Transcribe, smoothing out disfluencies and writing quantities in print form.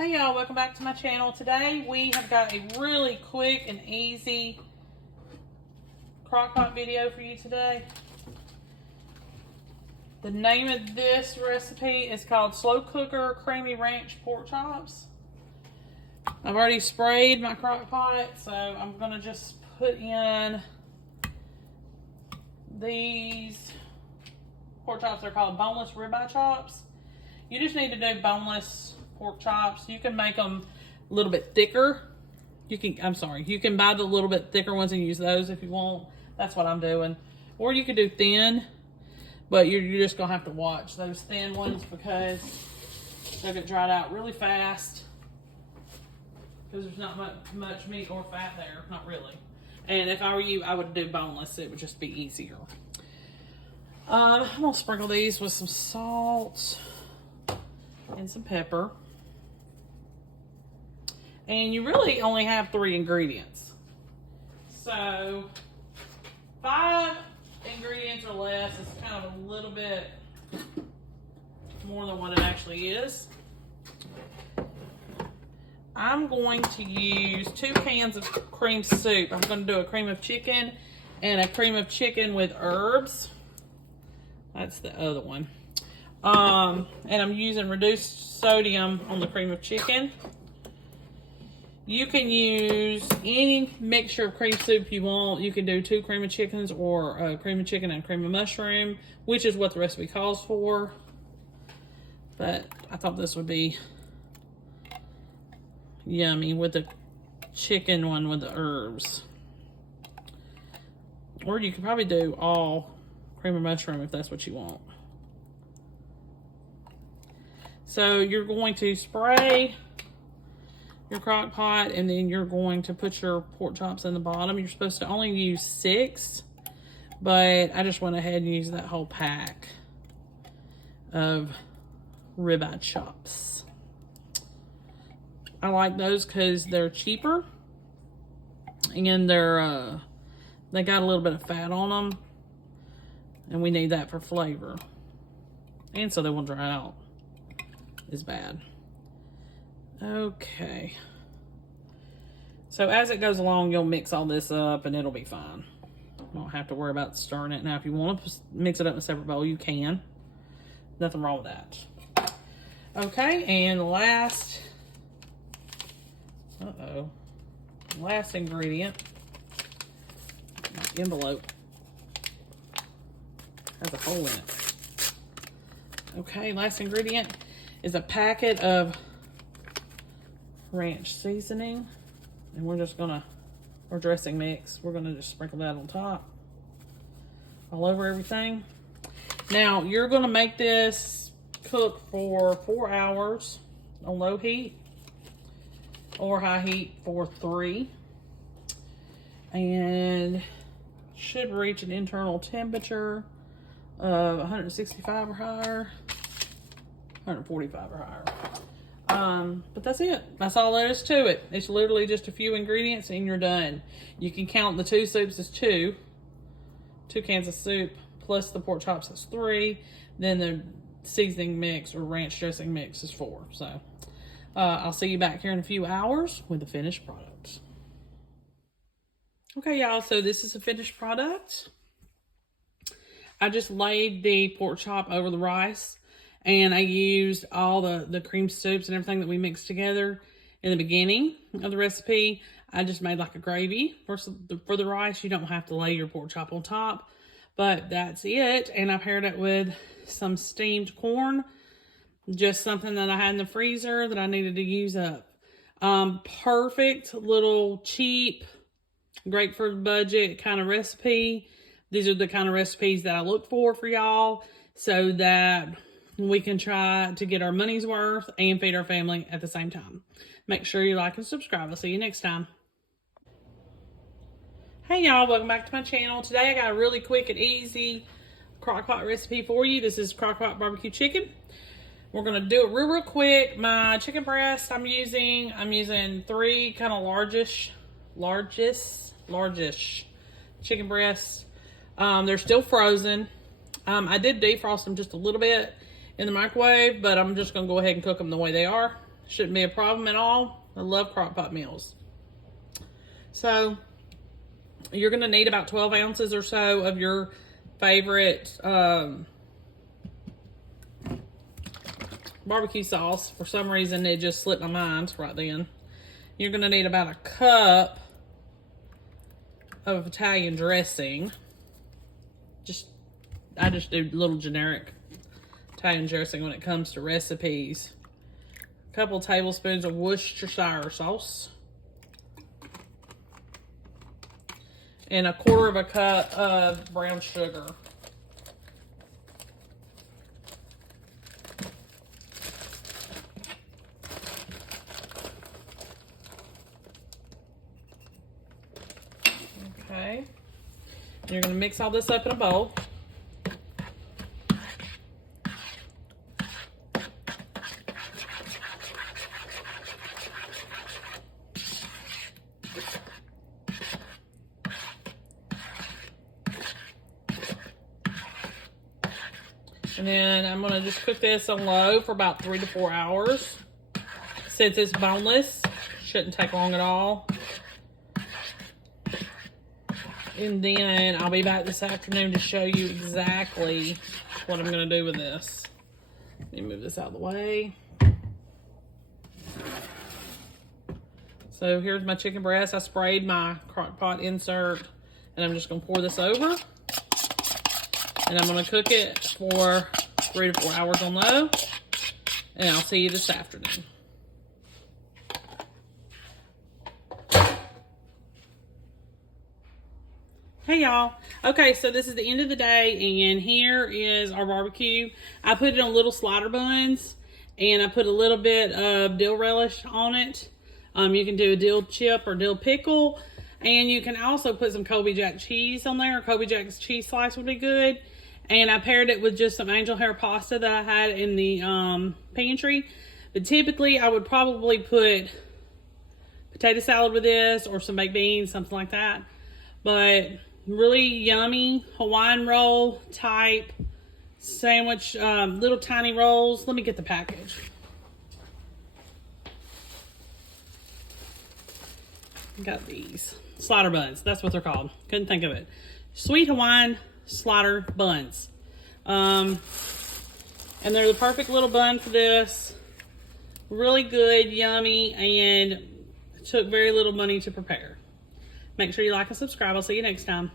Hey y'all, welcome back to my channel. Today we have got a really quick and easy crock pot video for you today. The name of this recipe is called Slow Cooker Creamy Ranch Pork Chops. I've already sprayed my crock pot, so I'm going to just put in these pork chops. They're called boneless ribeye chops. You just need to do boneless pork chops. You can make them a little bit thicker. You can buy the little bit thicker ones and use those if you want. That's what I'm doing. Or you could do thin, but you're just gonna have to watch those thin ones because they'll get dried out really fast because there's not much meat or fat there, not really. And if I were you, I would do boneless. It would just be easier. I'm gonna sprinkle these with some salt and some pepper. And you really only have 3 ingredients. So 5 ingredients or less is kind of a little bit more than what it actually is. I'm going to use 2 cans of cream soup. I'm going to do a cream of chicken and a cream of chicken with herbs. That's the other one. And I'm using reduced sodium on the cream of chicken. You can use any mixture of cream soup you want. You can do 2 cream of chickens or cream of chicken and cream of mushroom, which is what the recipe calls for. But I thought this would be yummy with the chicken one with the herbs. Or you could probably do all cream of mushroom if that's what you want. So you're going to spray your crock pot, and then you're going to put your pork chops in the bottom. You're supposed to only use 6, but I just went ahead and used that whole pack of ribeye chops. I like those because they're cheaper, and they got a little bit of fat on them, and we need that for flavor, and so they won't dry out as bad. Okay, so as it goes along, you'll mix all this up and it'll be fine. You don't have to worry about stirring it. Now, if you want to mix it up in a separate bowl, you can. Nothing wrong with that. Okay, and the last ingredient, my envelope has a hole in it. Okay, last ingredient is a packet of ranch seasoning, and or dressing mix. We're gonna just sprinkle that on top, all over everything. Now, you're gonna make this cook for 4 hours on low heat or high heat for 3, and should reach an internal temperature of 165 or higher, 145 or higher. But that's it. That's all there is to it. It's literally just a few ingredients and you're done. You can count the 2 soups as 2 cans of soup, plus the pork chops as 3. Then the seasoning mix or ranch dressing mix is 4. So I'll see you back here in a few hours with the finished product. Okay, y'all, so this is a finished product. I just laid the pork chop over the rice, and I used all the cream soups and everything that we mixed together in the beginning of the recipe. I just made like a gravy for the rice. You don't have to lay your pork chop on top, but that's it. And I paired it with some steamed corn, just something that I had in the freezer that I needed to use up. Perfect little cheap, great for the budget kind of recipe. These are the kind of recipes that I look for y'all, so that we can try to get our money's worth and feed our family at the same time. Make sure you like and subscribe. I'll see you next time. Hey y'all, welcome back to my channel. Today I got a really quick and easy crock pot recipe for you. This is crock pot barbecue chicken. We're gonna do it real quick. My chicken breast I'm using 3 kind of largest chicken breasts. They're still frozen. I did defrost them just a little bit in the microwave, but I'm just gonna go ahead and cook them the way they are. Shouldn't be a problem at all. I love crock pot meals. So you're going to need about 12 ounces or so of your favorite barbecue sauce. For some reason, it just slipped my mind right then. You're going to need about a cup of Italian dressing. I just do little generic Italian dressing when it comes to recipes. A couple tablespoons of Worcestershire sauce. And a quarter of a cup of brown sugar. Okay. And you're going to mix all this up in a bowl. And then I'm going to just cook this on low for about 3 to 4 hours. Since it's boneless, shouldn't take long at all. And then I'll be back this afternoon to show you exactly what I'm going to do with this. Let me move this out of the way. So here's my chicken breast. I sprayed my crock pot insert, and I'm just going to pour this over. And I'm going to cook it for 3 to 4 hours on low. And I'll see you this afternoon. Hey y'all. Okay, so this is the end of the day, and here is our barbecue. I put it on little slider buns, and I put a little bit of dill relish on it. You can do a dill chip or dill pickle, and you can also put some Colby Jack cheese on there. Colby Jack's cheese slice would be good. And I paired it with just some angel hair pasta that I had in the pantry. But typically, I would probably put potato salad with this or some baked beans, something like that. But really yummy Hawaiian roll type sandwich, little tiny rolls. Let me get the package. Got these slider buns. That's what they're called. Couldn't think of it. Sweet Hawaiian slider buns. And they're the perfect little bun for this. Really good, yummy, and it took very little money to prepare. Make sure you like and subscribe. I'll see you next time.